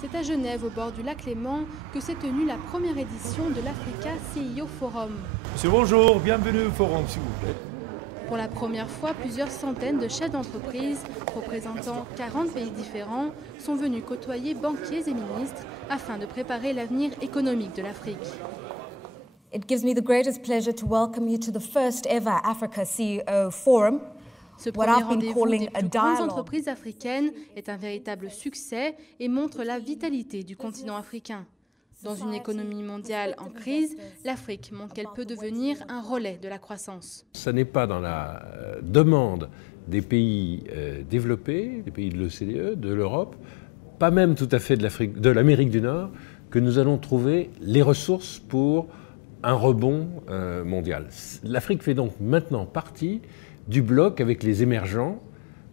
C'est à Genève, au bord du lac Léman, que s'est tenue la première édition de l'Africa CIO Forum. Monsieur, bonjour, bienvenue au forum, s'il vous plaît. Pour la première fois, plusieurs centaines de chefs d'entreprise, représentant 40 pays différents, sont venus côtoyer banquiers et ministres afin de préparer l'avenir économique de l'Afrique. It gives me the greatest pleasure to welcome you to the first ever Africa CEO Forum. Ce premier rendez-vous des plus grandes entreprises africaines est un véritable succès et montre la vitalité du continent africain. Dans une économie mondiale en crise, l'Afrique montre qu'elle peut devenir un relais de la croissance. Ce n'est pas dans la demande des pays développés, des pays de l'OCDE, de l'Europe, pas même tout à fait de l'Amérique du Nord, que nous allons trouver les ressources pour un rebond mondial. L'Afrique fait donc maintenant partie du bloc avec les émergents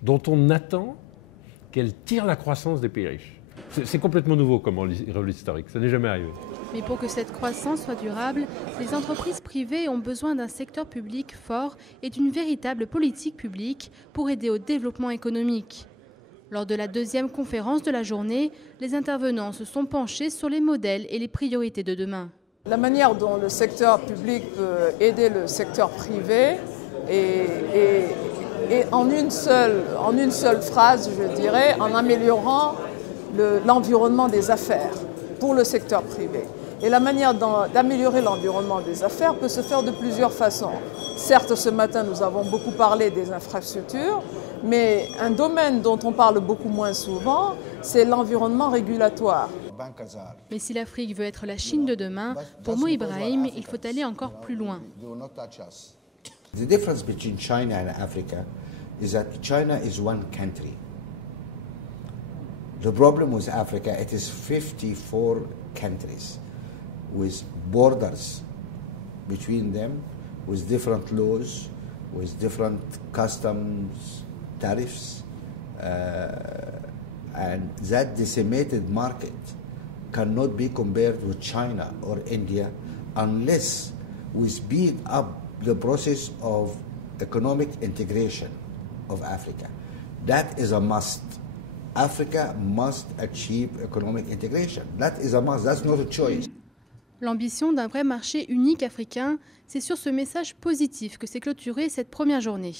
dont on attend qu'elle tire la croissance des pays riches. C'est complètement nouveau comme rôle historique, ça n'est jamais arrivé. Mais pour que cette croissance soit durable, les entreprises privées ont besoin d'un secteur public fort et d'une véritable politique publique pour aider au développement économique. Lors de la deuxième conférence de la journée, les intervenants se sont penchés sur les modèles et les priorités de demain. La manière dont le secteur public peut aider le secteur privé et en une seule phrase, je dirais, en améliorant l'environnement des affaires pour le secteur privé. Et la manière d'améliorer l'environnement des affaires peut se faire de plusieurs façons. Certes, ce matin, nous avons beaucoup parlé des infrastructures, mais un domaine dont on parle beaucoup moins souvent, c'est l'environnement régulatoire. Mais si l'Afrique veut être la Chine de demain, pour Mo Ibrahim, il faut aller encore plus loin. The difference between China and Africa is that China is one country. The problem with Africa, it is 54 countries with borders between them, with different laws, with different customs, tariffs, and that decimated market cannot be compared with China or India unless we speed up the process of economic integration of Africa. That is a must. Africa must achieve economic integration. That is a must, that's not a choice. L'ambition d'un vrai marché unique africain, c'est sur ce message positif que s'est clôturée cette première journée.